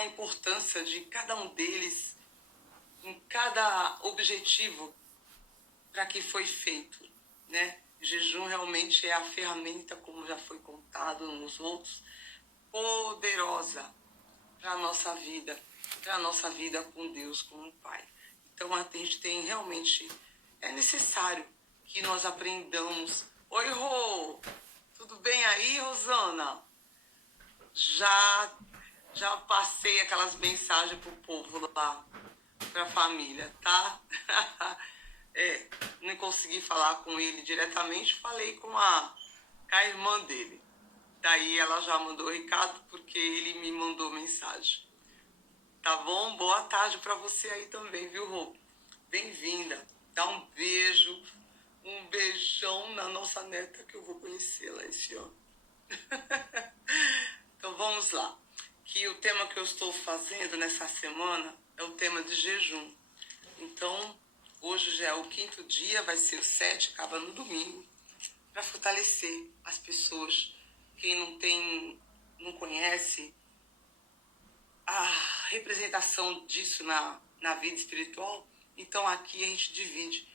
a importância de cada um deles em cada objetivo para que foi feito, né? O jejum realmente é a ferramenta, como já foi contado nos outros, poderosa para a nossa vida com Deus, como Pai. Então a gente tem realmente, é necessário que nós aprendamos. Oi, Rô! Tudo bem aí, Rosana? Já passei aquelas mensagens pro povo lá, pra família, tá? Não consegui falar com ele diretamente, falei com a irmã dele. Daí ela já mandou o recado porque ele me mandou mensagem. Tá bom? Boa tarde para você aí também, viu, Rô? Bem-vinda. Dá um beijo, um beijão na nossa neta que eu vou conhecê-la esse ano. Então vamos lá. Que o tema que eu estou fazendo nessa semana é o tema de jejum. Então, hoje já é o 5º dia, vai ser o 7, acaba no domingo, para fortalecer as pessoas. Quem não conhece a representação disso na vida espiritual, então aqui a gente divide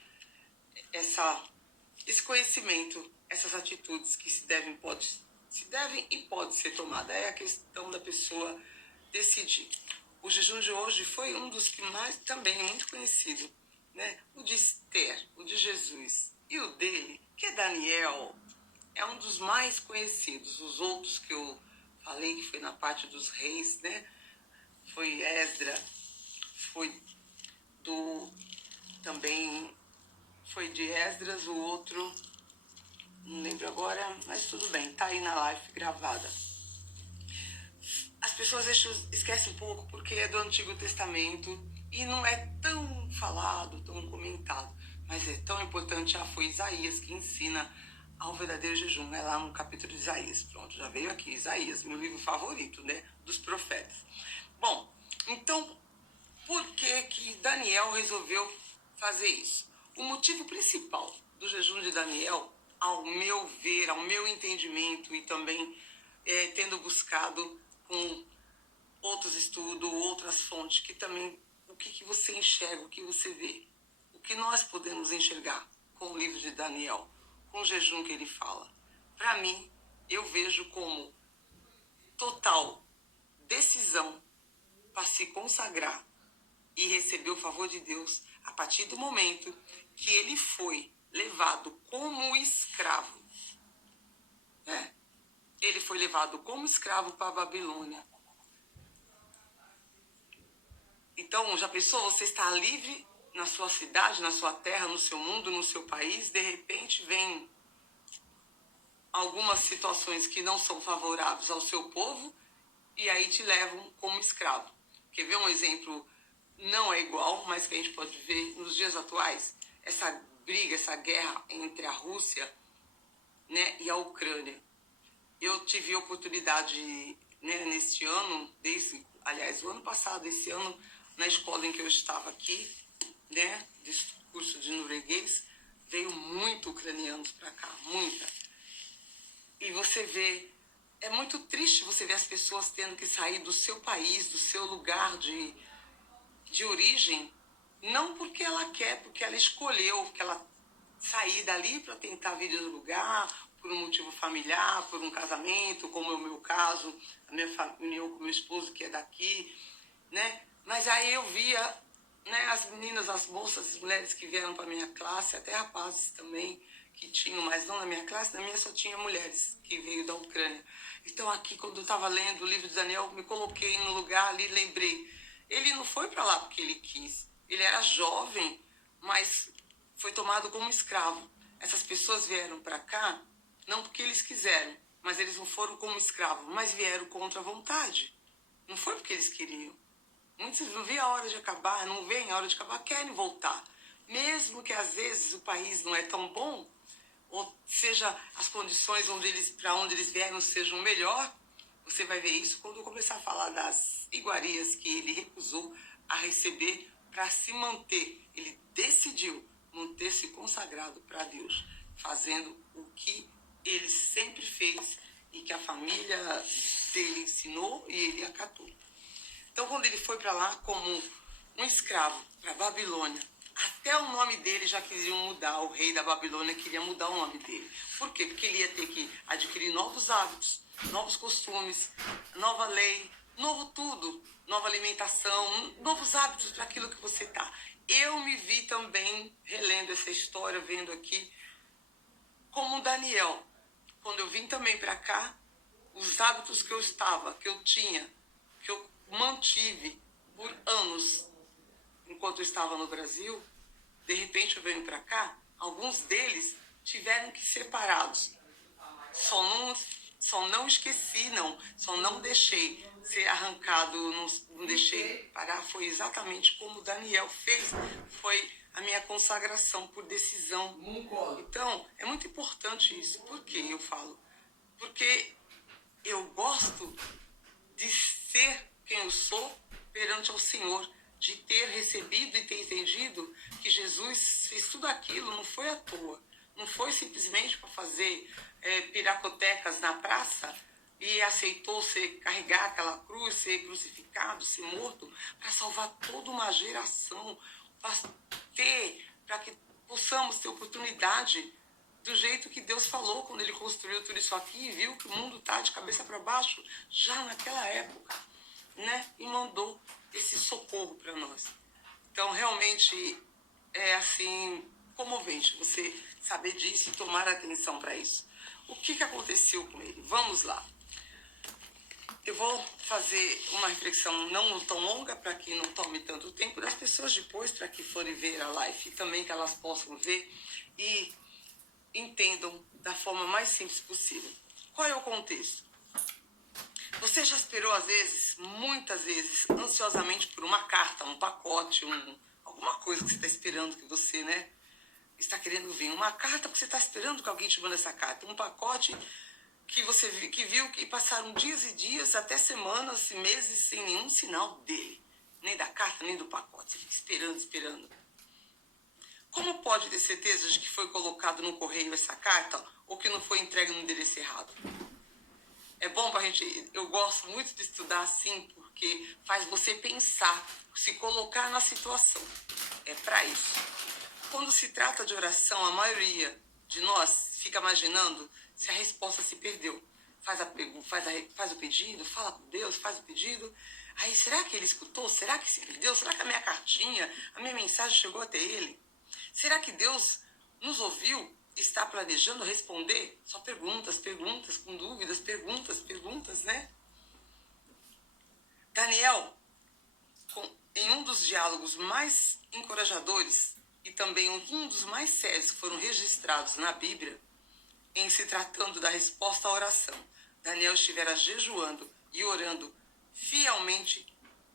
esse conhecimento, essas atitudes que se devem e pode ser tomada. É a questão da pessoa decidir. O jejum de hoje foi um dos que mais também é muito conhecido, né? O de Esther, o de Jesus e o dele, que é Daniel, é um dos mais conhecidos. Os outros que eu falei, que foi na parte dos reis, né? Foi Esdra, foi também foi de Esdras, o outro não lembro agora, mas tudo bem, tá aí na live gravada. As pessoas esquecem um pouco porque é do Antigo Testamento e não é tão falado, tão comentado, mas é tão importante. Já foi Isaías que ensina ao verdadeiro jejum, é lá no capítulo de Isaías. Pronto, já veio aqui, Isaías, meu livro favorito, né, dos profetas. Bom, então, por que Daniel resolveu fazer isso? O motivo principal do jejum de Daniel, ao meu ver, ao meu entendimento e também tendo buscado com outros estudos, outras fontes, que também, o que você enxerga, o que você vê, o que nós podemos enxergar com o livro de Daniel, com o jejum que ele fala. Para mim, eu vejo como total decisão para se consagrar e receber o favor de Deus a partir do momento que ele foi levado como escravo. Ele foi levado como escravo para a Babilônia. Então, já pensou? Você está livre na sua cidade, na sua terra, no seu mundo, no seu país. De repente, vem algumas situações que não são favoráveis ao seu povo e aí te levam como escravo. Quer ver um exemplo? Não é igual, mas que a gente pode ver nos dias atuais. Essa briga, essa guerra entre a Rússia, né, e a Ucrânia. Eu tive a oportunidade, né, neste ano, aliás, o ano passado, esse ano, na escola em que eu estava aqui, né, desse curso de norueguês, veio muito ucranianos para cá, muita. E você vê, é muito triste você ver as pessoas tendo que sair do seu país, do seu lugar de origem, não porque ela quer, porque ela escolheu, porque ela sair dali para tentar vir de outro lugar, por um motivo familiar, por um casamento, como é o meu caso, a minha família, com meu esposo que é daqui, né? Mas aí eu via, né, as meninas, as moças, as mulheres que vieram para minha classe, até rapazes também que tinham, mas não na minha classe, na minha só tinha mulheres que veio da Ucrânia. Então aqui, quando eu estava lendo o livro de Daniel, me coloquei no lugar ali, lembrei. Ele não foi para lá porque ele quis. Ele era jovem, mas foi tomado como escravo. Essas pessoas vieram para cá não porque eles quiseram, mas eles não foram como escravo, mas vieram contra a vontade. Não foi porque eles queriam. Muitos não veem a hora de acabar, não veem a hora de acabar, querem voltar. Mesmo que às vezes o país não é tão bom, ou seja, as condições para onde eles vieram sejam melhor, você vai ver isso quando eu começar a falar das iguarias que ele recusou a receber para se manter. Ele decidiu manter-se consagrado para Deus, fazendo o que ele sempre fez e que a família dele ensinou e ele acatou. Então, quando ele foi para lá como um escravo, para a Babilônia, até o nome dele já queriam mudar. O rei da Babilônia queria mudar o nome dele. Por quê? Porque ele ia ter que adquirir novos hábitos, novos costumes, nova lei, novo tudo, nova alimentação, novos hábitos para aquilo que você está. Eu me vi também, relendo essa história, vendo aqui, como Daniel. Quando eu vim também para cá, os hábitos que eu tinha, que eu mantive por anos, enquanto eu estava no Brasil, de repente eu venho para cá, alguns deles tiveram que ser separados. Só não esqueci, só não deixei ser arrancado, não deixei parar. Foi exatamente como Daniel fez, foi a minha consagração por decisão. Então, é muito importante isso. Por que eu falo? Porque eu gosto de ser quem eu sou perante ao Senhor, de ter recebido e ter entendido que Jesus fez tudo aquilo, não foi à toa. Não foi simplesmente para fazer piracotecas na praça e aceitou carregar aquela cruz, ser crucificado, ser morto, para salvar toda uma geração, para que possamos ter oportunidade do jeito que Deus falou quando ele construiu tudo isso aqui e viu que o mundo está de cabeça para baixo, já naquela época, né? E mandou esse socorro para nós. Então, realmente, é assim, comovente você saber disso e tomar atenção para isso. O que aconteceu com ele? Vamos lá. Eu vou fazer uma reflexão não tão longa para que não tome tanto tempo das pessoas depois, para que forem ver a live e também que elas possam ver e entendam da forma mais simples possível. Qual é o contexto? Você já esperou, às vezes, muitas vezes, ansiosamente por uma carta, um pacote, alguma coisa que você está esperando que você, né, está querendo vir. Uma carta porque você está esperando que alguém te mande essa carta. Um pacote que você viu que passaram dias e dias, até semanas e meses, sem nenhum sinal dele. Nem da carta, nem do pacote. Você fica esperando. Como pode ter certeza de que foi colocado no correio essa carta ou que não foi entregue no endereço errado? É bom pra gente, eu gosto muito de estudar assim, porque faz você pensar, se colocar na situação. É para isso. Quando se trata de oração, a maioria de nós fica imaginando se a resposta se perdeu. Faz o pedido, fala com Deus, faz o pedido. Aí, será que ele escutou? Será que se perdeu? Será que a minha cartinha, a minha mensagem chegou até ele? Será que Deus nos ouviu? Está planejando responder? Só perguntas, com dúvidas, perguntas, né? Daniel, em um dos diálogos mais encorajadores e também um dos mais sérios que foram registrados na Bíblia, em se tratando da resposta à oração, Daniel estivera jejuando e orando fielmente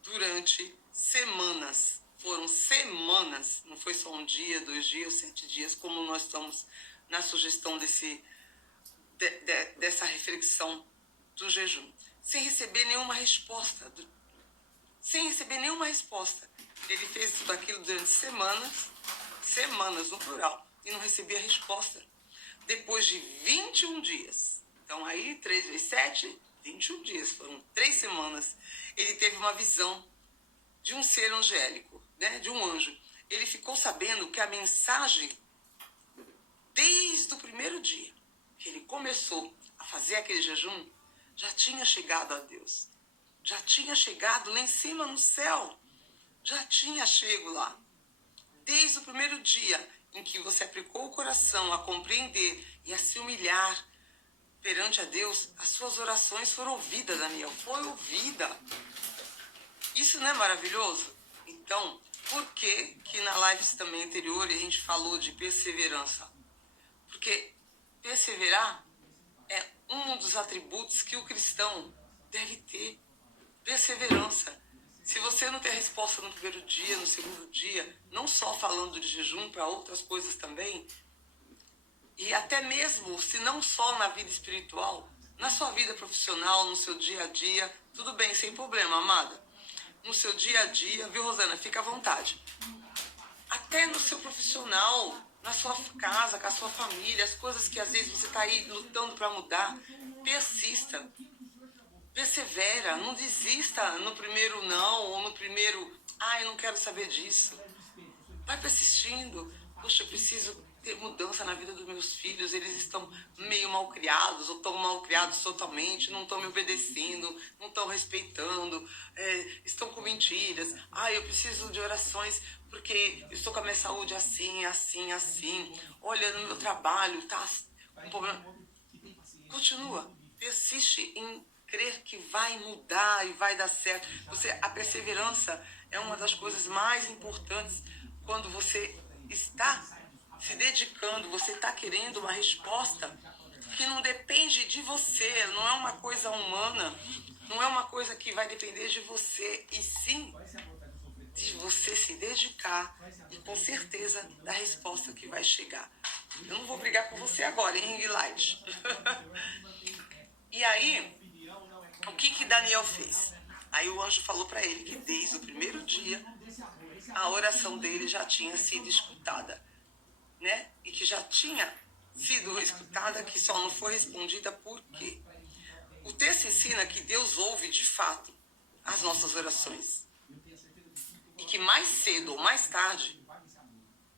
durante semanas. Foram semanas, não foi só um dia, 2 dias, 7 dias, como nós estamos na sugestão dessa reflexão do jejum. Sem receber nenhuma resposta. Ele fez tudo aquilo durante semanas no plural, e não recebia resposta. Depois de 21 dias, então aí 3 vezes 7, 21 dias, foram 3 semanas, ele teve uma visão de um ser angélico, né, de um anjo. Ele ficou sabendo que a mensagem, desde o primeiro dia que ele começou a fazer aquele jejum, já tinha chegado a Deus. Já tinha chegado lá em cima no céu. Já tinha chego lá. Desde o primeiro dia em que você aplicou o coração a compreender e a se humilhar perante a Deus, as suas orações foram ouvidas, Daniel. Foi ouvida. Isso não é maravilhoso? Então, por que na live também anterior a gente falou de perseverança? Porque perseverar é um dos atributos que o cristão deve ter. Perseverança. Se você não tem resposta no primeiro dia, no segundo dia, não só falando de jejum, para outras coisas também, e até mesmo, se não só na vida espiritual, na sua vida profissional, no seu dia a dia, tudo bem, sem problema, amada. No seu dia a dia, viu, Rosana? Fica à vontade. Até no seu profissional, na sua casa, com a sua família, as coisas que às vezes você está aí lutando para mudar, persista. Persevera, não desista no primeiro não, ou no primeiro, eu não quero saber disso. Vai persistindo. Poxa, eu preciso ter mudança na vida dos meus filhos. Eles estão meio mal criados, ou estão mal criados totalmente, não estão me obedecendo, não estão respeitando, estão com mentiras. Eu preciso de orações porque eu estou com a minha saúde assim, assim, assim. Olha, no meu trabalho tá um problema. Continua, persiste em crer que vai mudar e vai dar certo. A perseverança é uma das coisas mais importantes quando você está se dedicando, você está querendo uma resposta que não depende de você, não é uma coisa humana, não é uma coisa que vai depender de você, e sim de você se dedicar e com certeza da resposta que vai chegar. Eu não vou brigar com você agora, hein, Ring Light? E aí, o que Daniel fez? Aí o anjo falou para ele que desde o primeiro dia a oração dele já tinha sido escutada, né? E que já tinha sido escutada, que só não foi respondida por quê? O texto ensina que Deus ouve de fato as nossas orações. E que mais cedo ou mais tarde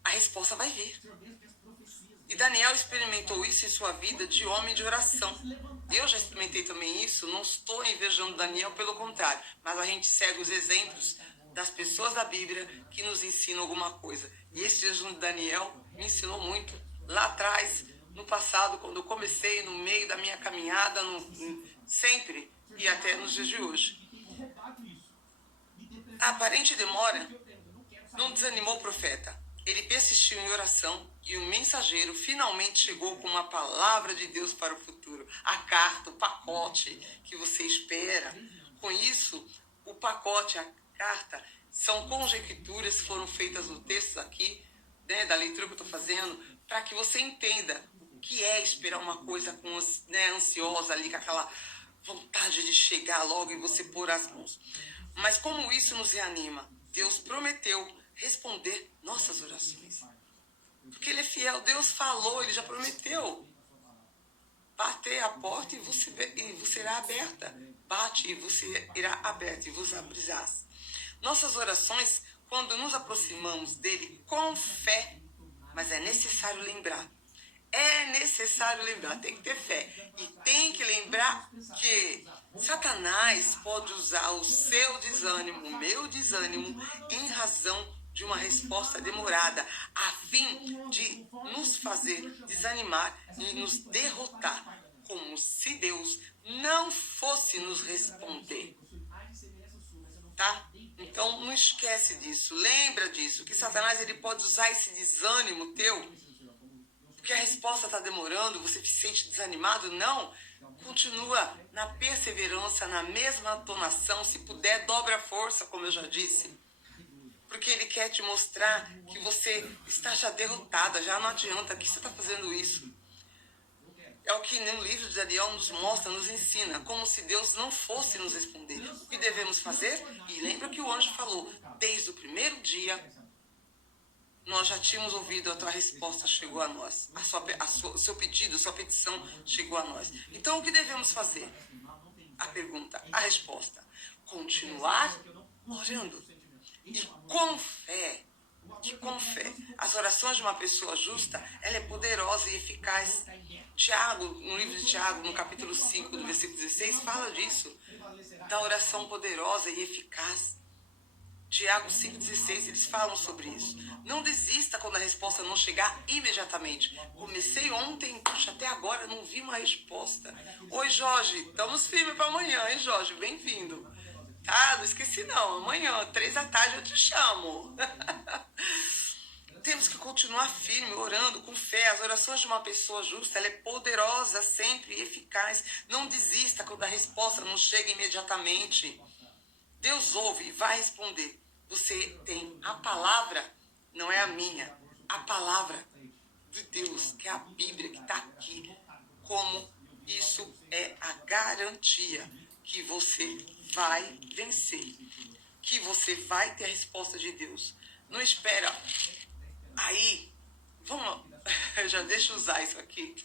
a resposta vai vir. E Daniel experimentou isso em sua vida de homem de oração. Eu já experimentei também isso, não estou invejando Daniel, pelo contrário, mas a gente segue os exemplos das pessoas da Bíblia que nos ensinam alguma coisa. E esse jejum de Daniel me ensinou muito. Lá atrás, no passado, quando eu comecei, no meio da minha caminhada, sempre e até nos dias de hoje. A aparente demora não desanimou o profeta. Ele persistiu em oração e o mensageiro finalmente chegou com uma palavra de Deus para o futuro. A carta, o pacote que você espera. Com isso, o pacote, a carta, são conjecturas que foram feitas no texto aqui, né, da leitura que eu estou fazendo, para que você entenda o que é esperar uma coisa com, né, ansiosa ali, com aquela vontade de chegar logo e você pôr as mãos. Mas como isso nos reanima? Deus prometeu responder nossas orações. Porque Ele é fiel. Deus falou, Ele já prometeu. Bater a porta e você será aberta. Bate e você irá aberta e vos abrirás. Nossas orações, quando nos aproximamos dele com fé, mas é necessário lembrar. Tem que ter fé. E tem que lembrar que Satanás pode usar o seu desânimo, o meu desânimo, em razão de uma resposta demorada, a fim de nos fazer desanimar e nos derrotar, como se Deus não fosse nos responder. Tá? Então não esquece disso, lembra disso, que Satanás ele pode usar esse desânimo teu, porque a resposta está demorando, você se sente desanimado? Não. Continua na perseverança, na mesma tonação. Se puder, dobra a força, como eu já disse. Porque ele quer te mostrar que você está já derrotada, já não adianta, que você está fazendo isso. É o que no livro de Daniel nos mostra, nos ensina, como se Deus não fosse nos responder. O que devemos fazer? E lembra que o anjo falou, desde o primeiro dia, nós já tínhamos ouvido, a tua resposta chegou a nós. O seu pedido, a sua petição chegou a nós. Então, o que devemos fazer? A pergunta, a resposta. Continuar orando. E com fé. E com fé. As orações de uma pessoa justa, ela é poderosa e eficaz. Tiago, no livro de Tiago, no capítulo 5, do versículo 16, fala disso. Da oração poderosa e eficaz. Tiago 5,16, eles falam sobre isso. Não desista quando a resposta não chegar imediatamente. Comecei ontem, puxa, até agora não vi uma resposta. Oi, Jorge, estamos firmes para amanhã, hein, Jorge? Bem-vindo. Tá, não esqueci não, amanhã, 3 da tarde eu te chamo. Temos que continuar firme, orando com fé. As orações de uma pessoa justa, ela é poderosa sempre e eficaz. Não desista quando a resposta não chega imediatamente. Deus ouve e vai responder. Você tem a palavra, não é a minha, a palavra de Deus, que é a Bíblia que está aqui, como isso é a garantia que você vai vencer, que você vai ter a resposta de Deus. Não espera. Aí, vamos, já deixa eu usar isso aqui.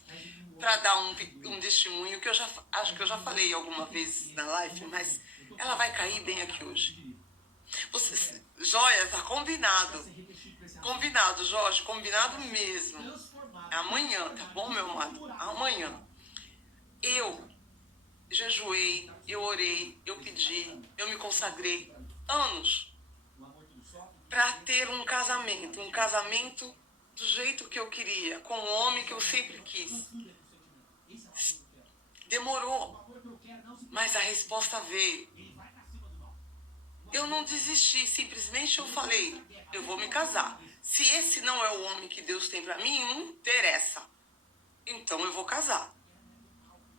para dar um testemunho que eu já acho que eu já falei alguma vez na live, mas ela vai cair bem aqui hoje. Você, joia, tá combinado. Combinado, Jorge, combinado mesmo. Amanhã, tá bom, meu amado? Amanhã. Eu jejuei, eu orei, eu pedi, eu me consagrei anos para ter um casamento do jeito que eu queria, com o homem que eu sempre quis. Demorou, mas a resposta veio. Eu não desisti, simplesmente eu falei, eu vou me casar. Se esse não é o homem que Deus tem para mim, não interessa. Então eu vou casar.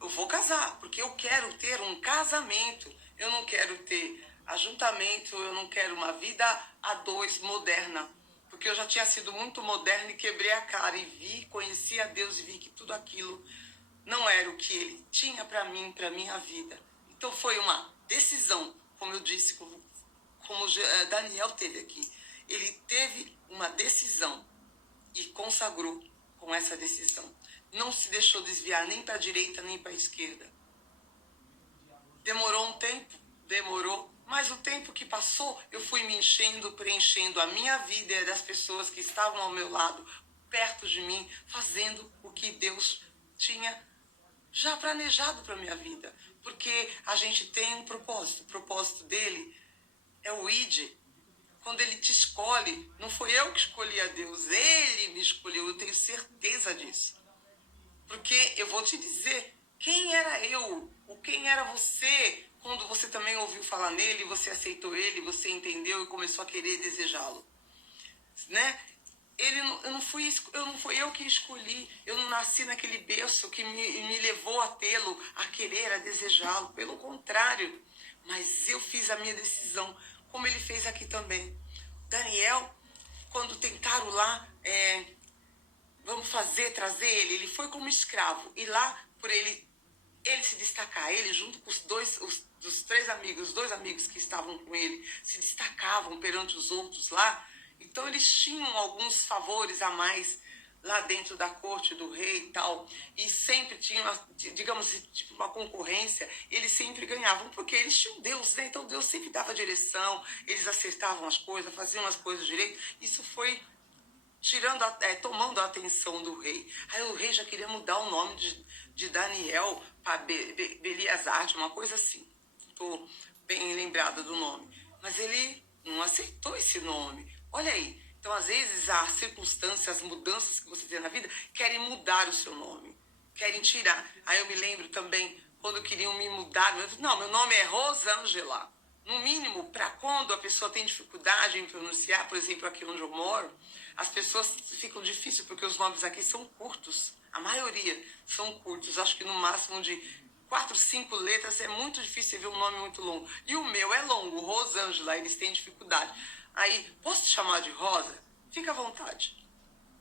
Eu vou casar, porque eu quero ter um casamento. Eu não quero ter ajuntamento, eu não quero uma vida a dois moderna. Porque eu já tinha sido muito moderna e quebrei a cara e vi, conheci a Deus e vi que tudo aquilo não era o que Ele tinha para mim, para minha vida. Então foi uma decisão, como eu disse, como Daniel teve aqui. Ele teve uma decisão e consagrou com essa decisão. Não se deixou desviar nem para a direita nem para a esquerda. Demorou um tempo? Demorou. Mas o tempo que passou, eu fui me enchendo, preenchendo a minha vida e das pessoas que estavam ao meu lado, perto de mim, fazendo o que Deus tinha já planejado para a minha vida. Porque a gente tem um propósito. O propósito dele é o ID. Quando ele te escolhe, não foi eu que escolhi a Deus, ele me escolheu, eu tenho certeza disso. Porque eu vou te dizer, quem era eu, ou quem era você, quando você também ouviu falar nele, você aceitou ele, você entendeu e começou a querer desejá-lo, né? Não fui eu que escolhi, eu não nasci naquele berço que me levou a tê-lo, a querer, a desejá-lo, pelo contrário, mas eu fiz a minha decisão, como ele fez aqui também. Daniel, quando tentaram lá, trazer ele foi como escravo, e lá, por ele se destacar, ele junto com os dois amigos que estavam com ele, se destacavam perante os outros lá, então eles tinham alguns favores a mais lá dentro da corte do rei e tal, e sempre tinham, digamos, tipo uma concorrência, eles sempre ganhavam, porque eles tinham Deus, né? Então Deus sempre dava direção, eles acertavam as coisas, faziam as coisas direito, isso foi tomando a atenção do rei. Aí o rei já queria mudar o nome de Daniel para Beliazar, uma coisa assim. Estou bem lembrada do nome. Mas ele não aceitou esse nome. Olha aí. Então, às vezes, as circunstâncias, as mudanças que você tem na vida, querem mudar o seu nome. Querem tirar. Aí eu me lembro também, quando queriam me mudar, não, meu nome é Rosângela. No mínimo, para quando a pessoa tem dificuldade em pronunciar, por exemplo, aqui onde eu moro, as pessoas ficam difíceis, porque os nomes aqui são curtos. A maioria são curtos. Acho que no máximo de 4, 5 letras é muito difícil ver um nome muito longo. E o meu é longo, Rosângela, eles têm dificuldade. Aí, posso te chamar de Rosa? Fica à vontade.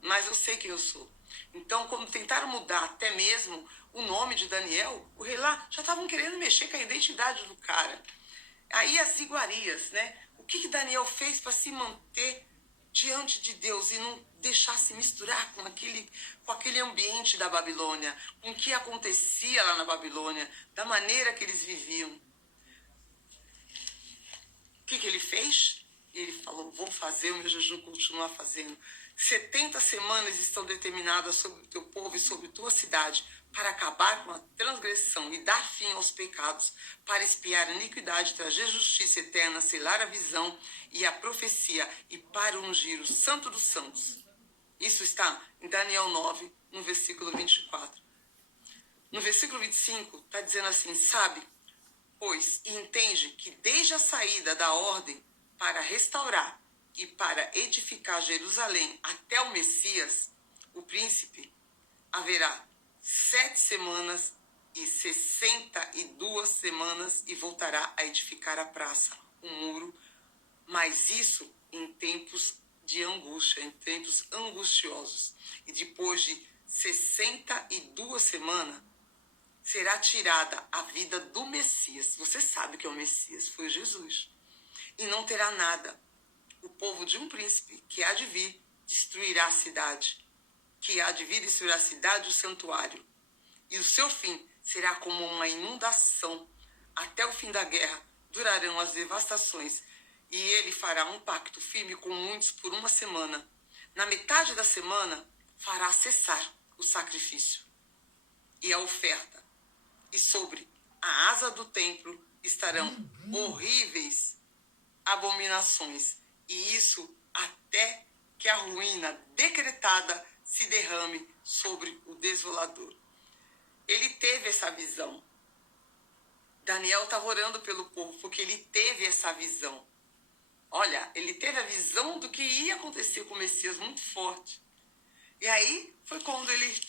Mas eu sei quem eu sou. Então, quando tentaram mudar até mesmo o nome de Daniel, o rei lá já estavam querendo mexer com a identidade do cara. Aí as iguarias, né? O que Daniel fez para se manter diante de Deus e não deixar se misturar com aquele ambiente da Babilônia, com o que acontecia lá na Babilônia, da maneira que eles viviam. O que ele fez? Ele falou, vou fazer o meu jejum, continuar fazendo. 70 semanas estão determinadas sobre o teu povo e sobre tua cidade, para acabar com a transgressão e dar fim aos pecados, para expiar a iniquidade, trazer justiça eterna, selar a visão e a profecia, e para ungir o santo dos santos. Isso está em Daniel 9, no versículo 24. No versículo 25, está dizendo assim, sabe, pois, e entende que desde a saída da ordem para restaurar e para edificar Jerusalém até o Messias, o príncipe, haverá 7 semanas e 62 semanas e voltará a edificar a praça, o muro, mas isso em tempos de angústia, em tempos angustiosos. E depois de 62 semanas, será tirada a vida do Messias. Você sabe que é o Messias, foi Jesus. E não terá nada. O povo de um príncipe que há de vir destruirá a cidade. Que há de vir destruirá a cidade e o santuário. e o seu fim será como uma inundação. Até o fim da guerra durarão as devastações, e ele fará um pacto firme com muitos por uma semana. Na metade da semana, fará cessar o sacrifício e a oferta, e sobre a asa do templo estarão horríveis abominações, e isso até que a ruína decretada se derrame sobre o desolador. Ele teve essa visão. Daniel estava orando pelo povo porque ele teve essa visão. Olha, ele teve a visão do que ia acontecer com o Messias muito forte. E aí foi quando ele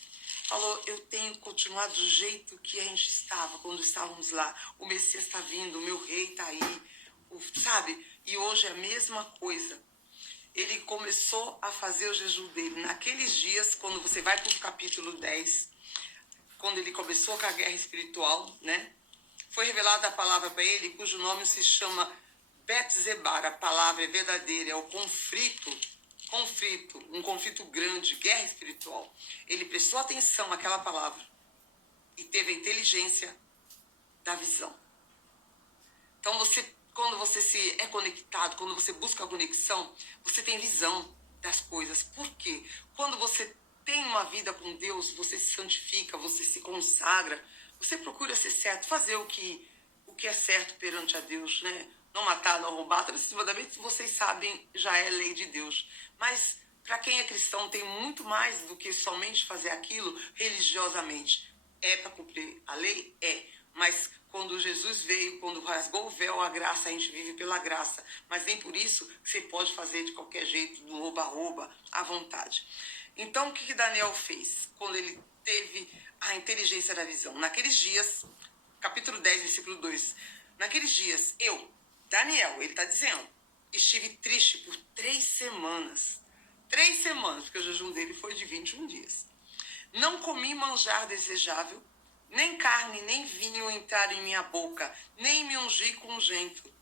falou, eu tenho que continuar do jeito que a gente estava quando estávamos lá. O Messias está vindo, o meu rei está aí, sabe? E hoje é a mesma coisa. Ele começou a fazer o jejum dele. Naqueles dias, quando você vai para o capítulo 10, quando ele começou com a guerra espiritual, né? Foi revelada a palavra para ele, cujo nome se chama Bet-Zebar. A palavra é verdadeira, é o conflito, um conflito grande, guerra espiritual. Ele prestou atenção àquela palavra e teve a inteligência da visão. Então, quando você se é conectado, quando você busca a conexão, você tem visão das coisas. Por quê? Quando você tem uma vida com Deus, você se santifica, você se consagra, você procura ser certo, fazer o que é certo perante a Deus, né? Não matar, não roubar, todos esses mandamentos, vocês sabem, já é lei de Deus. Mas para quem é cristão tem muito mais do que somente fazer aquilo religiosamente. É para cumprir a lei? É. Mas quando Jesus veio, quando rasgou o véu, a graça, a gente vive pela graça. Mas nem por isso você pode fazer de qualquer jeito, no rouba-rouba, à vontade. Então, o que Daniel fez quando ele teve a inteligência da visão? Naqueles dias, capítulo 10, versículo 2. Naqueles dias, eu, Daniel, ele está dizendo, estive triste por 3 semanas. 3 semanas, porque o jejum dele foi de 21 dias. Não comi manjar desejável, nem carne, nem vinho entraram em minha boca, nem me ungi com unguento,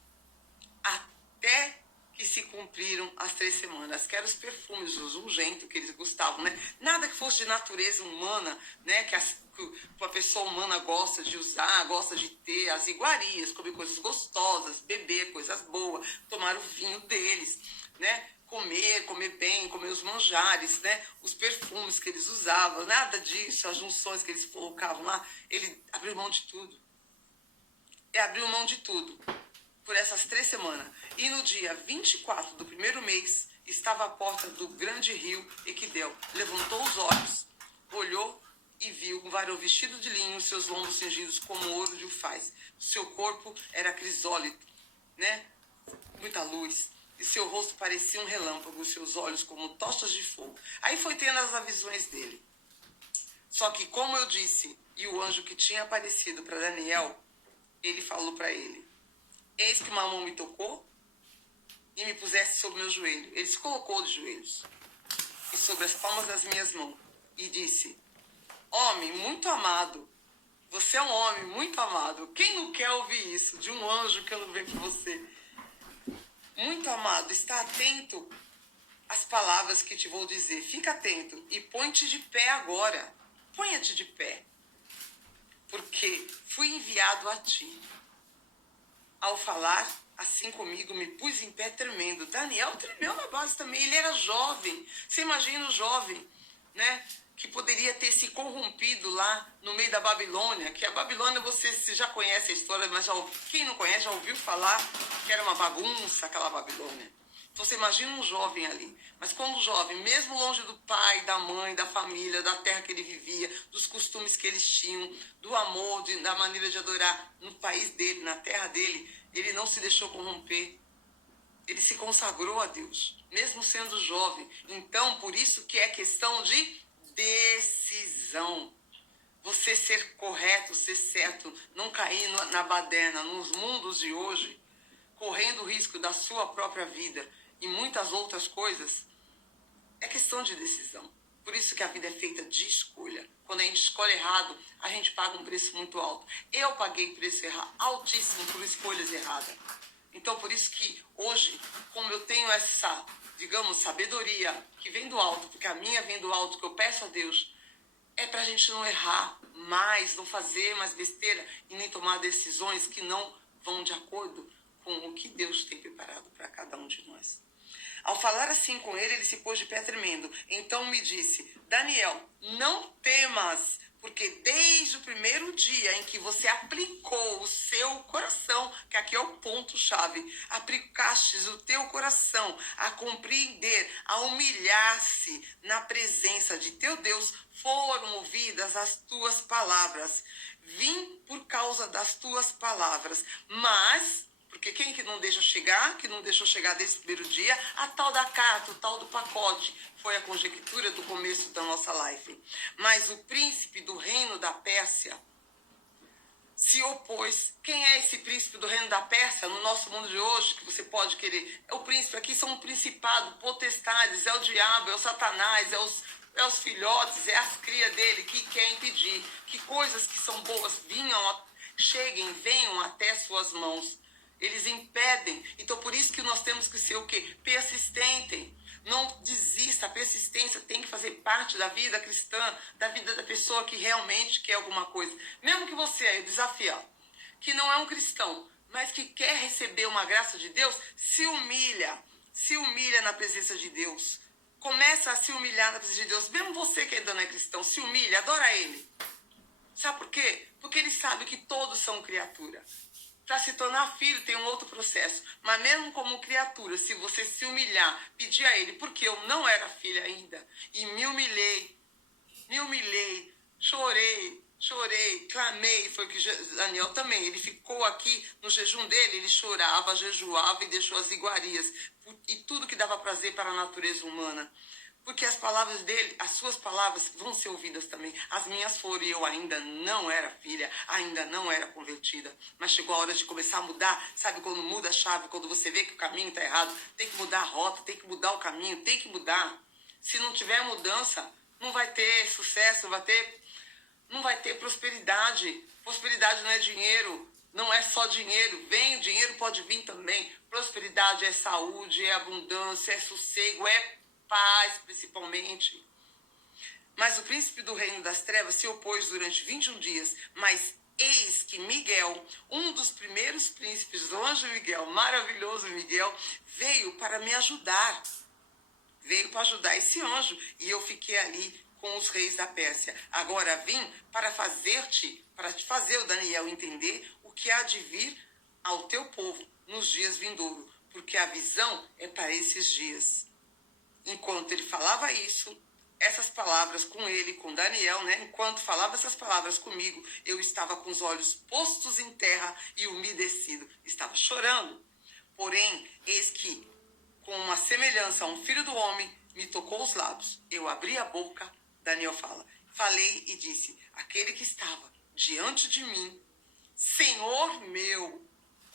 até que se cumpriram as 3 semanas, que eram os perfumes, os ungentos que eles gostavam, né? Nada que fosse de natureza humana, né? Que a pessoa humana gosta de usar, gosta de ter, as iguarias, comer coisas gostosas, beber coisas boas, tomar o vinho deles, né? Comer bem, comer os manjares, né? Os perfumes que eles usavam, nada disso, as junções que eles colocavam lá, ele abriu mão de tudo. Abriu mão de tudo por essas 3 semanas. E no dia 24 do primeiro mês, estava à porta do grande rio Equidel. Levantou os olhos, olhou e viu um varão vestido de linho, seus lombos cingidos como ouro de ufaz. Seu corpo era crisólito, né? Muita luz. E seu rosto parecia um relâmpago, seus olhos como tochas de fogo. Aí foi tendo as visões dele. Só que, como eu disse, e o anjo que tinha aparecido para Daniel, ele falou para ele, eis que uma mão me tocou e me pusesse sobre meu joelho. Ele se colocou de joelhos e sobre as palmas das minhas mãos e disse, homem muito amado, você é um homem muito amado. Quem não quer ouvir isso de um anjo que não vem para você? Muito amado, está atento às palavras que te vou dizer. Fica atento e põe-te de pé agora. Ponha-te de pé, porque fui enviado a ti. Ao falar assim comigo, me pus em pé tremendo. Daniel tremeu na base também. Ele era jovem. Você imagina o jovem, né? Que poderia ter se corrompido lá no meio da Babilônia. Que a Babilônia, você já conhece a história, mas quem não conhece já ouviu falar que era uma bagunça aquela Babilônia. Então você imagina um jovem ali. Mas quando o jovem, mesmo longe do pai, da mãe, da família, da terra que ele vivia, dos costumes que eles tinham, do amor, da maneira de adorar no país dele, na terra dele, ele não se deixou corromper. Ele se consagrou a Deus, mesmo sendo jovem. Então, por isso que é questão de decisão. Você ser correto, ser certo, não cair na baderna, nos mundos de hoje, correndo o risco da sua própria vida e muitas outras coisas, é questão de decisão. Por isso que a vida é feita de escolha. Quando a gente escolhe errado, a gente paga um preço muito alto. Eu paguei preço altíssimo por escolhas erradas. Então, por isso que hoje, como eu tenho essa, digamos, sabedoria que vem do alto, porque a minha vem do alto, que eu peço a Deus, é para a gente não errar mais, não fazer mais besteira e nem tomar decisões que não vão de acordo com o que Deus tem preparado para cada um de nós. Ao falar assim com ele, ele se pôs de pé tremendo. Então me disse: Daniel, não temas, porque desde o primeiro dia em que você aplicou o seu coração, que aqui é o ponto-chave, aplicastes o teu coração a compreender, a humilhar-se na presença de teu Deus, foram ouvidas as tuas palavras. Vim por causa das tuas palavras, mas... Porque quem que não deixa chegar, que não deixou chegar desde o primeiro dia, a tal da carta, o tal do pacote, foi a conjectura do começo da nossa live. Mas o príncipe do reino da Pérsia se opôs. Quem é esse príncipe do reino da Pérsia no nosso mundo de hoje, que você pode querer? É o príncipe, aqui são um principado, potestades, é o diabo, é o Satanás, é os filhotes, é as crias dele que quer impedir que coisas que são boas cheguem, venham até suas mãos. Eles impedem. Então, por isso que nós temos que ser o quê? Persistente. Não desista. A persistência tem que fazer parte da vida cristã, da vida da pessoa que realmente quer alguma coisa. Mesmo que você, eu desafio, que não é um cristão, mas que quer receber uma graça de Deus, se humilha. Se humilha na presença de Deus. Começa a se humilhar na presença de Deus. Mesmo você que ainda não é cristão, se humilha, adora Ele. Sabe por quê? Porque Ele sabe que todos são criatura. Para se tornar filho tem um outro processo. Mas mesmo como criatura, se você se humilhar, pedir a ele, porque eu não era filha ainda, e me humilhei, chorei, clamei, foi o que Daniel também, ele ficou aqui no jejum dele, ele chorava, jejuava e deixou as iguarias, e tudo que dava prazer para a natureza humana. Porque as palavras dele, as suas palavras vão ser ouvidas também. As minhas foram e eu ainda não era filha, ainda não era convertida. Mas chegou a hora de começar a mudar. Sabe quando muda a chave, quando você vê que o caminho está errado, tem que mudar a rota, tem que mudar o caminho, tem que mudar. Se não tiver mudança, não vai ter sucesso, não vai ter prosperidade. Prosperidade não é dinheiro, não é só dinheiro. Vem, o dinheiro pode vir também. Prosperidade é saúde, é abundância, é sossego, é paz, principalmente. Mas o príncipe do reino das trevas se opôs durante 21 dias, mas eis que Miguel, um dos primeiros príncipes, o anjo Miguel, maravilhoso Miguel, veio para me ajudar. Veio para ajudar esse anjo, e eu fiquei ali com os reis da Pérsia. Agora vim para te fazer, o Daniel, entender o que há de vir ao teu povo nos dias vindouros, porque a visão é para esses dias. Enquanto ele falava isso, essas palavras com ele, com Daniel, né? Enquanto falava essas palavras comigo, eu estava com os olhos postos em terra e umedecido. Estava chorando. Porém, eis que, com uma semelhança a um filho do homem, me tocou os lábios. Eu abri a boca, Daniel fala. Falei e disse: aquele que estava diante de mim, Senhor meu,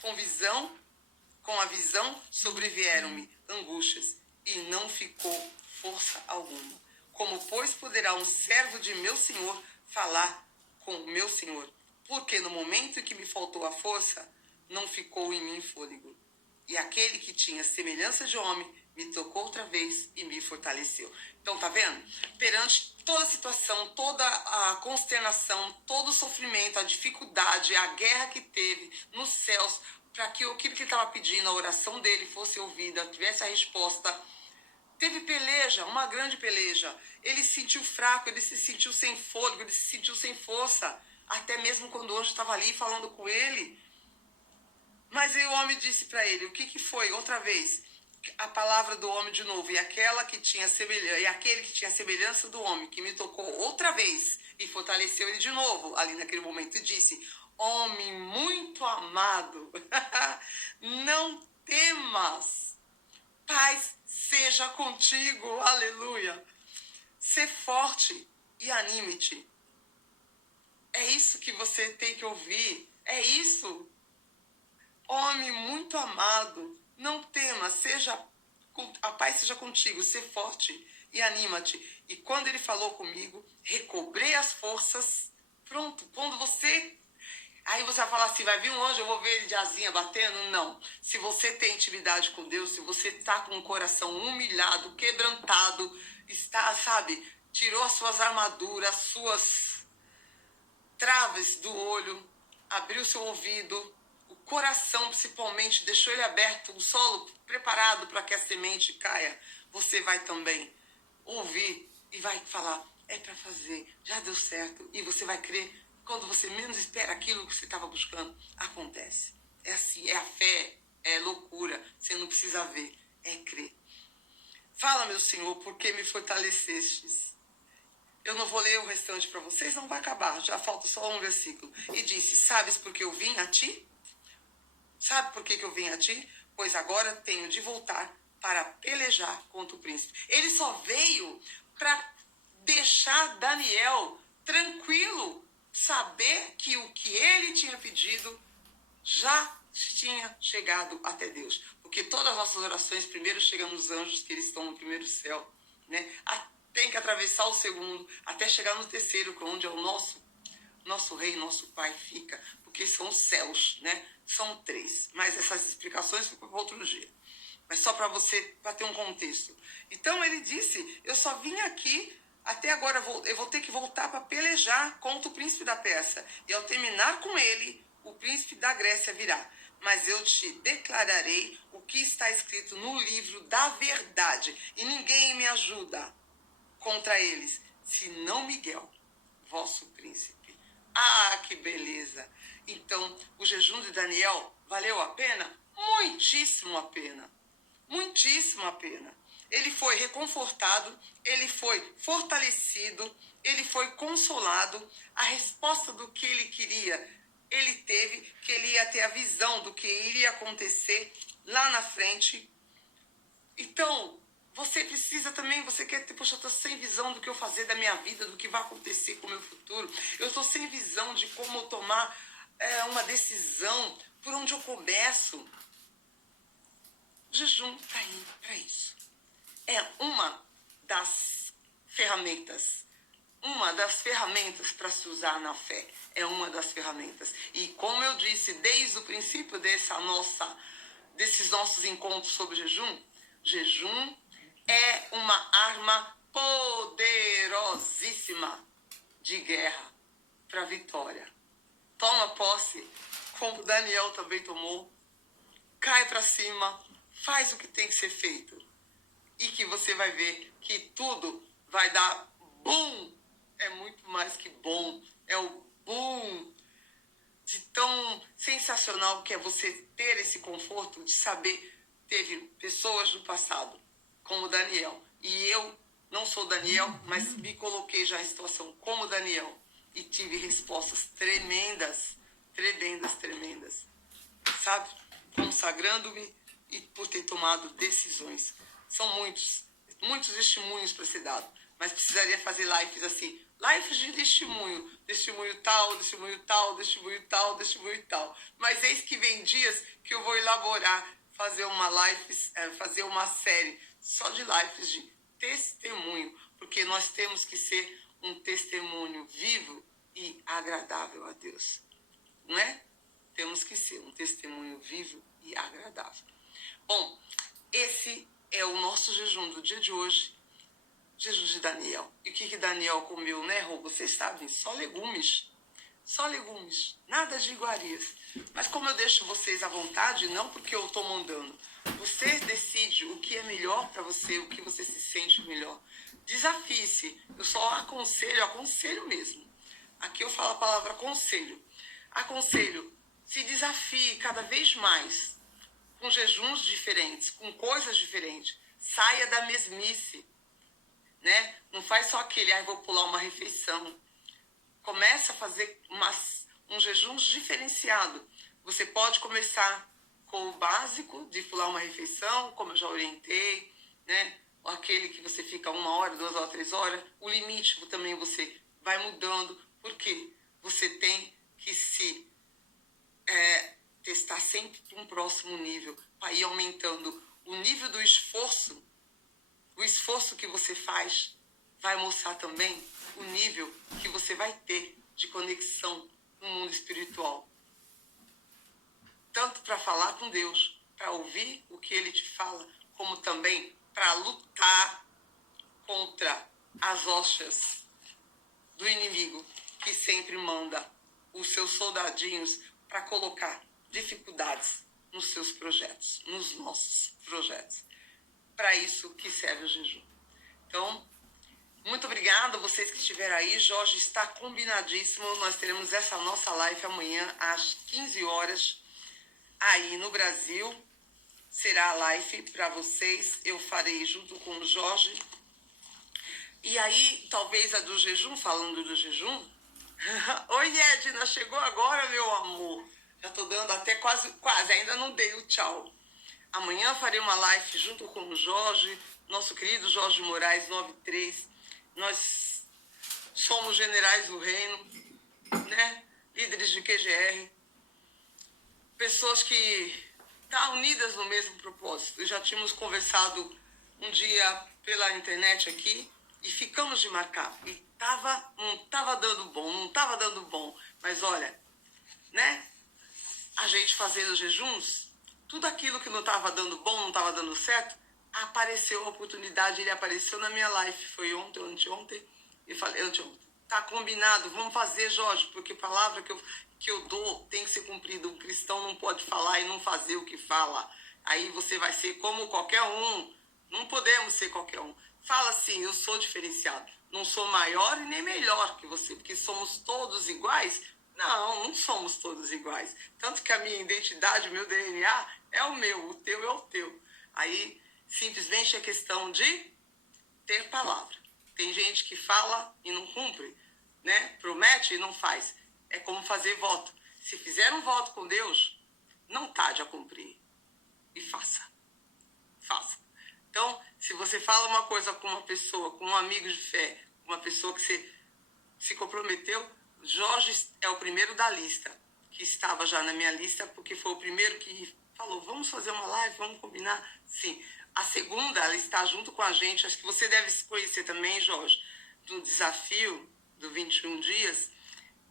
com a visão sobrevieram-me angústias, e não ficou força alguma. Como, pois, poderá um servo de meu senhor falar com o meu senhor? Porque no momento em que me faltou a força, não ficou em mim fôlego. E aquele que tinha semelhança de homem me tocou outra vez e me fortaleceu. Então, tá vendo? Perante toda a situação, toda a consternação, todo o sofrimento, a dificuldade, a guerra que teve nos céus, para que aquilo que ele estava pedindo, a oração dele fosse ouvida, tivesse a resposta. Teve peleja, uma grande peleja. Ele se sentiu fraco, ele se sentiu sem fôlego, ele se sentiu sem força. Até mesmo quando o anjo estava ali falando com ele. Mas aí o homem disse para ele: o que foi? Outra vez, a palavra do homem de novo. E aquele que tinha semelhança do homem, que me tocou outra vez e fortaleceu ele de novo, ali naquele momento, e disse: homem muito amado, não temas, paz seja contigo, aleluia. Ser forte e anime-te. É isso que você tem que ouvir, é isso. Homem muito amado, não temas, a paz seja contigo, ser forte e anima-te. E quando ele falou comigo, recobrei as forças. Pronto, quando você... Aí você vai falar assim: vai vir um anjo, eu vou ver ele de asinha batendo? Não. Se você tem intimidade com Deus, se você está com o coração humilhado, quebrantado, está, sabe, tirou as suas armaduras, as suas traves do olho, abriu seu ouvido, o coração principalmente, deixou ele aberto, o solo preparado para que a semente caia, você vai também ouvir e vai falar, é para fazer, já deu certo, e você vai crer. Quando você menos espera, aquilo que você estava buscando acontece. É assim, é a fé, é loucura, você não precisa ver, é crer. Fala, meu Senhor, porque me fortalecestes. Eu não vou ler o restante para vocês, não vai acabar, já falta só um versículo. E disse, sabes porque eu vim a ti? Sabe por que eu vim a ti? Pois agora tenho de voltar para pelejar contra o príncipe. Ele só veio para deixar Daniel tranquilo, saber que o que ele tinha pedido já tinha chegado até Deus. Porque todas as nossas orações primeiro chegam nos anjos, que eles estão no primeiro céu, né? Tem que atravessar o segundo, até chegar no terceiro, onde é o nosso rei, nosso pai fica, porque são os céus, né? São 3, mas essas explicações ficam para outro dia. Mas só para você, para ter um contexto. Então ele disse, eu só vim aqui, até agora eu vou ter que voltar para pelejar contra o príncipe da Pérsia. E ao terminar com ele, o príncipe da Grécia virá. Mas eu te declararei o que está escrito no livro da verdade. E ninguém me ajuda contra eles, senão Miguel, vosso príncipe. Ah, que beleza! Então, o jejum de Daniel valeu a pena? Muitíssimo a pena. Muitíssimo a pena. Ele foi reconfortado, ele foi fortalecido, ele foi consolado. A resposta do que ele queria, ele teve, que ele ia ter a visão do que iria acontecer lá na frente. Então, você precisa também, você quer ter, poxa, eu estou sem visão do que eu fazer da minha vida, do que vai acontecer com o meu futuro. Eu estou sem visão de como eu tomar uma decisão, por onde eu começo. O jejum está aí para isso. É uma das ferramentas. Uma das ferramentas para se usar na fé. É uma das ferramentas. E como eu disse desde o princípio desses nossos encontros sobre jejum, jejum é uma arma poderosíssima de guerra para a vitória. Toma posse, como Daniel também tomou. Cai para cima, faz o que tem que ser feito. E que você vai ver que tudo vai dar boom. É muito mais que bom. É o boom de tão sensacional que é você ter esse conforto de saber. Teve pessoas do passado, como Daniel. E eu não sou Daniel, mas me coloquei já em situação como Daniel. E tive respostas tremendas, tremendas, tremendas. Sabe? Consagrando-me e por ter tomado decisões. São muitos testemunhos para ser dado. Mas precisaria fazer lives assim. Lives de testemunho. Testemunho tal, testemunho tal, testemunho tal, testemunho tal. Mas eis que vem dias que eu vou elaborar, fazer uma série só de lives de testemunho. Porque nós temos que ser um testemunho vivo e agradável a Deus. Não é? Temos que ser um testemunho vivo e agradável. Bom, esse é o nosso jejum do dia de hoje. Jejum de Daniel. E o que Daniel comeu, né, Rô? Vocês sabem, só legumes. Só legumes. Nada de iguarias. Mas como eu deixo vocês à vontade, não porque eu estou mandando. Você decide o que é melhor para você, o que você se sente melhor. Desafie-se. Eu só aconselho mesmo. Aqui eu falo a palavra aconselho. Aconselho, se desafie cada vez mais, com jejuns diferentes, com coisas diferentes. Saia da mesmice, né? Não faz só aquele, vou pular uma refeição. Começa a fazer um jejum diferenciado. Você pode começar com o básico de pular uma refeição, como eu já orientei, né? Ou aquele que você fica 1 hora, 2 horas, 3 horas. O limite também você vai mudando, porque você tem que se testar sempre para um próximo nível, para ir aumentando o nível do esforço. O esforço que você faz vai mostrar também o nível que você vai ter de conexão no mundo espiritual. Tanto para falar com Deus, para ouvir o que Ele te fala, como também para lutar contra as hostas do inimigo, que sempre manda os seus soldadinhos para colocar dificuldades nos seus projetos, nos nossos projetos. Para isso que serve o jejum. Então, muito obrigada a vocês que estiveram aí. Jorge, está combinadíssimo. Nós teremos essa nossa live amanhã às 15 horas aí no Brasil. Será a live para vocês. Eu farei junto com o Jorge. E aí, talvez a do jejum, falando do jejum. Oi, Edna, chegou agora, meu amor. Já tô dando até quase, ainda não dei o tchau. Amanhã farei uma live junto com o Jorge, nosso querido Jorge Moraes 93. Nós somos generais do reino, né? Líderes de QGR. Pessoas que estão unidas no mesmo propósito. Já tínhamos conversado um dia pela internet aqui e ficamos de marcar. E não estava dando bom. Mas olha, né? A gente fazendo jejuns, tudo aquilo que não estava dando bom, não estava dando certo, apareceu a oportunidade, ele apareceu na minha live, foi ontem, anteontem, e falei, anteontem, tá combinado, vamos fazer, Jorge, porque a palavra que eu dou tem que ser cumprida, o cristão não pode falar e não fazer o que fala, aí você vai ser como qualquer um, não podemos ser qualquer um, fala assim, eu sou diferenciado, não sou maior e nem melhor que você, porque somos todos iguais. Não somos todos iguais. Tanto que a minha identidade, o meu DNA é o meu, o teu é o teu. Aí, simplesmente é questão de ter palavra. Tem gente que fala e não cumpre, né? Promete e não faz. É como fazer voto. Se fizer um voto com Deus, não tarde a cumprir. E faça. Faça. Então, se você fala uma coisa com uma pessoa, com um amigo de fé, uma pessoa que você se comprometeu, Jorge é o primeiro da lista, que estava já na minha lista, porque foi o primeiro que falou, vamos fazer uma live, vamos combinar? Sim. A segunda, ela está junto com a gente, acho que você deve se conhecer também, Jorge, do desafio do 21 dias,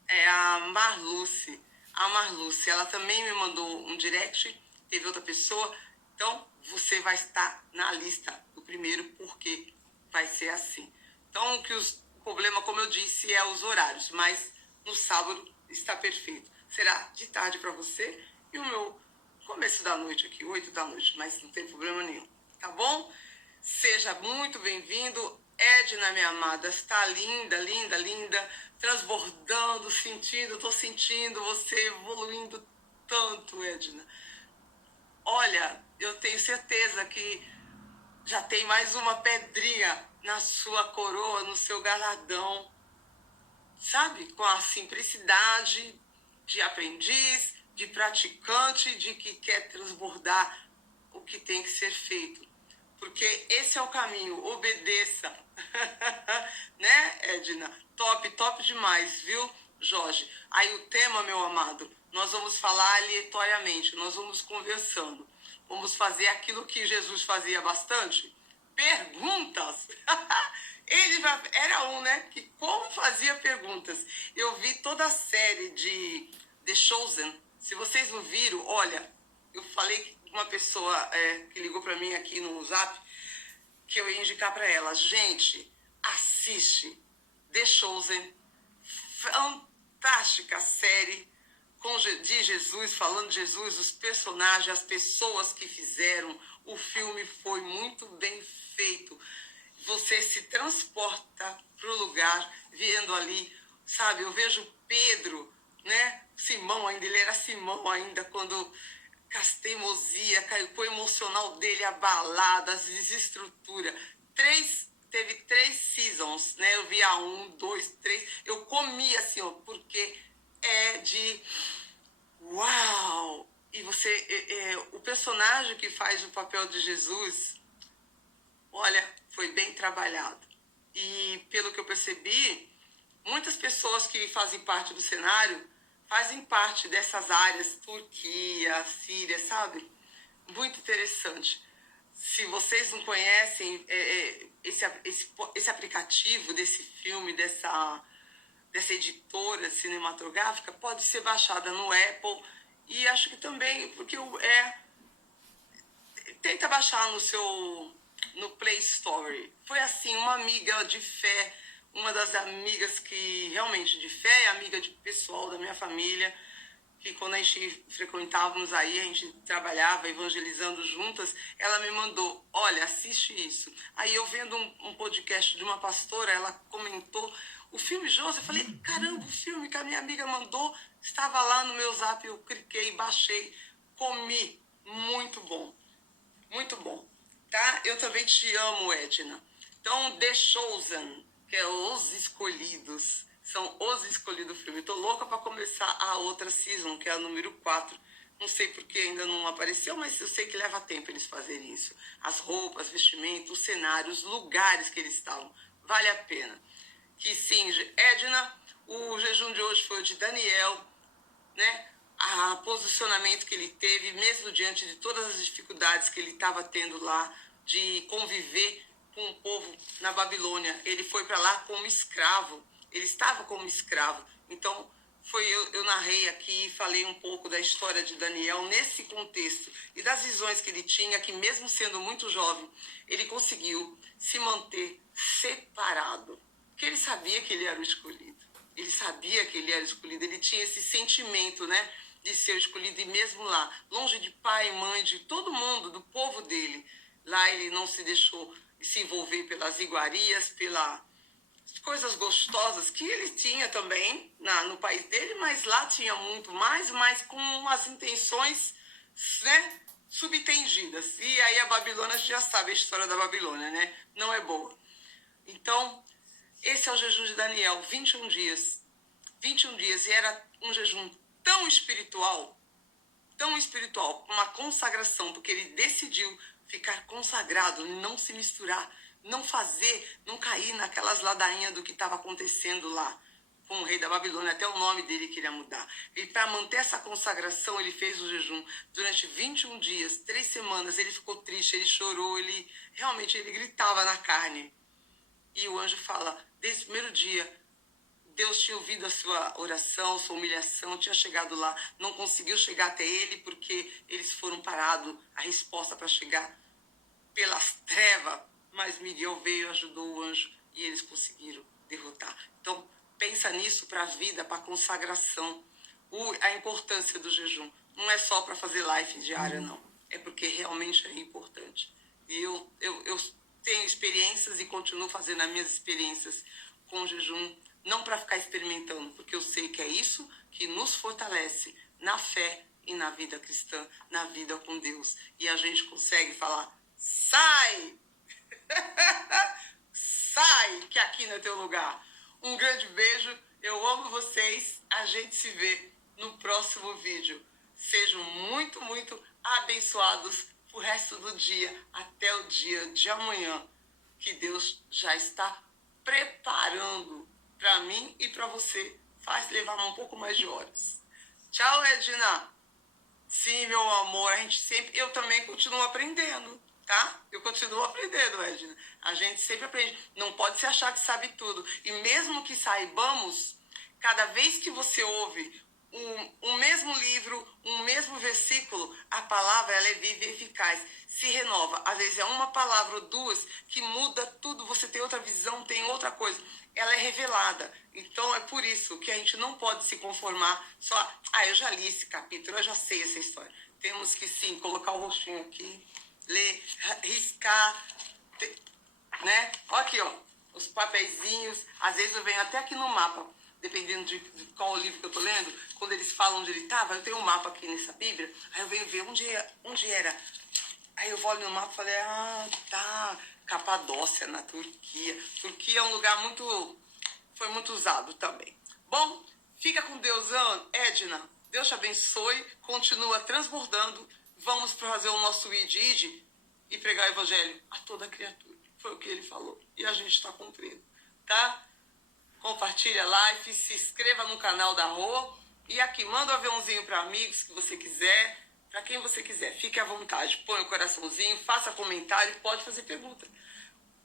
é a Marluce. A Marluce, ela também me mandou um direct, teve outra pessoa, então você vai estar na lista do primeiro, porque vai ser assim. Então, o problema, como eu disse, é os horários, mas no sábado está perfeito. Será de tarde para você e o meu começo da noite aqui, 8 da noite, mas não tem problema nenhum, tá bom? Seja muito bem-vindo. Edna, minha amada, está linda, linda, linda, transbordando, estou sentindo você evoluindo tanto, Edna. Olha, eu tenho certeza que já tem mais uma pedrinha na sua coroa, no seu galardão, sabe? Com a simplicidade de aprendiz, de praticante, de que quer transbordar o que tem que ser feito. Porque esse é o caminho, obedeça. Né, Edna? Top demais, viu, Jorge? Aí o tema, meu amado, nós vamos falar aleatoriamente, nós vamos conversando. Vamos fazer aquilo que Jesus fazia bastante, perguntas. Ele era né? Que como fazia perguntas. Eu vi toda a série de The Chosen. Se vocês não viram, olha, eu falei com uma pessoa que ligou para mim aqui no Zap, que eu ia indicar para ela. Gente, assiste The Chosen. Fantástica série de Jesus, falando de Jesus, os personagens, as pessoas que fizeram. O filme foi muito bem feito. Você se transporta para o lugar, vendo ali, sabe? Eu vejo Pedro, né? Simão ainda, ele era Simão ainda, quando teimosia, com o emocional dele abalado, as desestruturas. Teve 3 seasons, né? Eu vi a 1, 2, 3. Eu comi assim, ó, porque é de uau! E o personagem que faz o papel de Jesus, olha, foi bem trabalhado. E pelo que eu percebi, muitas pessoas que fazem parte do cenário fazem parte dessas áreas, Turquia, Síria, sabe? Muito interessante. Se vocês não conhecem esse aplicativo desse filme, dessa editora cinematográfica, pode ser baixada no Apple. E acho que também, porque tenta baixar no seu no Play Store. Foi assim, uma amiga de fé, uma das amigas que realmente de fé, amiga de pessoal da minha família, que quando a gente frequentávamos aí, a gente trabalhava evangelizando juntas, ela me mandou, olha, assiste isso. Aí eu vendo um podcast de uma pastora, ela comentou o filme José, eu falei, caramba, o filme que a minha amiga mandou, estava lá no meu zap, eu cliquei, baixei, comi, muito bom, muito bom, tá? Eu também te amo, Edna. Então, The Chosen, que é Os Escolhidos, são Os Escolhidos do filme. Tô louca para começar a outra season, que é a número 4. Não sei porque ainda não apareceu, mas eu sei que leva tempo eles fazerem isso. As roupas, vestimentos, os cenários, os lugares que eles estavam. Vale a pena. Que sim, Edna, o jejum de hoje foi o de Daniel, né? O posicionamento que ele teve, mesmo diante de todas as dificuldades que ele estava tendo lá, de conviver com o povo na Babilônia. Ele foi para lá como escravo, ele estava como escravo. Então, eu narrei aqui e falei um pouco da história de Daniel nesse contexto e das visões que ele tinha, que mesmo sendo muito jovem, ele conseguiu se manter separado, porque ele sabia que ele era o escolhido. Ele sabia que ele era escolhido, ele tinha esse sentimento, né, de ser escolhido, e mesmo lá, longe de pai, mãe, de todo mundo, do povo dele, lá ele não se deixou se envolver pelas iguarias, pelas coisas gostosas que ele tinha também no país dele, mas lá tinha muito mais, mas com umas intenções, né, subtendidas. E aí a Babilônia, a gente já sabe a história da Babilônia, né, não é boa. Então, esse é o jejum de Daniel, 21 dias. 21 dias, e era um jejum tão espiritual, uma consagração, porque ele decidiu ficar consagrado, não se misturar, não fazer, não cair naquelas ladainhas do que estava acontecendo lá com o rei da Babilônia, até o nome dele queria mudar. E para manter essa consagração, ele fez o jejum durante 21 dias, 3 semanas, ele ficou triste, ele chorou, ele gritava na carne. E o anjo fala, desde o primeiro dia, Deus tinha ouvido a sua oração, sua humilhação, tinha chegado lá, não conseguiu chegar até ele porque eles foram parados, a resposta para chegar pelas trevas, mas Miguel veio, ajudou o anjo e eles conseguiram derrotar. Então, pensa nisso para a vida, para a consagração, a importância do jejum. Não é só para fazer live diária, não. É porque realmente é importante. E eu tenho experiências e continuo fazendo as minhas experiências com o jejum, não para ficar experimentando, porque eu sei que é isso que nos fortalece na fé e na vida cristã, na vida com Deus. E a gente consegue falar, sai! Sai, que aqui não é teu lugar. Um grande beijo, eu amo vocês, a gente se vê no próximo vídeo. Sejam muito, muito abençoados pro resto do dia, até o dia de amanhã, que Deus já está preparando para mim e para você. Faz levar um pouco mais de horas. Tchau, Edna. Sim, meu amor, eu também continuo aprendendo, tá? Eu continuo aprendendo, Edna. A gente sempre aprende. Não pode se achar que sabe tudo. E mesmo que saibamos, cada vez que você ouve um mesmo livro, um mesmo versículo, a palavra ela é viva e eficaz, se renova. Às vezes é uma palavra ou duas que muda tudo, você tem outra visão, tem outra coisa. Ela é revelada. Então é por isso que a gente não pode se conformar só, eu já li esse capítulo, eu já sei essa história. Temos que sim, colocar o rostinho aqui, ler, riscar, né? Olha aqui, ó, os papeizinhos. Às vezes eu venho até aqui no mapa, dependendo de qual livro que eu tô lendo, quando eles falam onde ele estava, eu tenho um mapa aqui nessa Bíblia, aí eu venho ver onde era. Aí eu vou ali no mapa e falei, tá, Capadócia, na Turquia. Turquia é um lugar foi muito usado também. Bom, fica com Deus, Edna. Deus te abençoe, continua transbordando. Vamos fazer o nosso id e pregar o evangelho a toda criatura. Foi o que ele falou. E a gente está cumprindo, tá? Compartilha a live, se inscreva no canal da Rô. E aqui, manda um aviãozinho para amigos que você quiser, para quem você quiser. Fique à vontade, põe o coraçãozinho, faça comentário, pode fazer pergunta.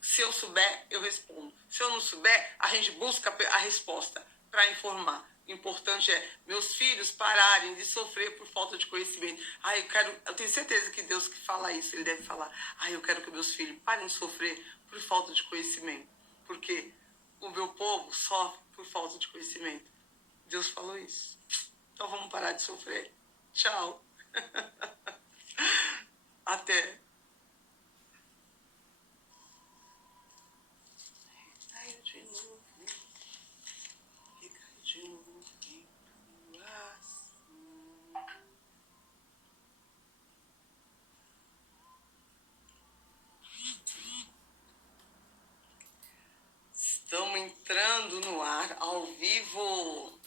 Se eu souber, eu respondo. Se eu não souber, a gente busca a resposta para informar. O importante é meus filhos pararem de sofrer por falta de conhecimento. Eu tenho certeza que Deus que fala isso, ele deve falar. Eu quero que meus filhos parem de sofrer por falta de conhecimento. Porque o meu povo sofre por falta de conhecimento. Deus falou isso. Então vamos parar de sofrer. Tchau. Até. Recai de novo. Recai de novo. Estamos entrando no ar ao vivo.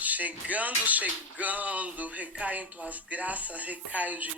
Chegando, recaem tuas graças, recaio de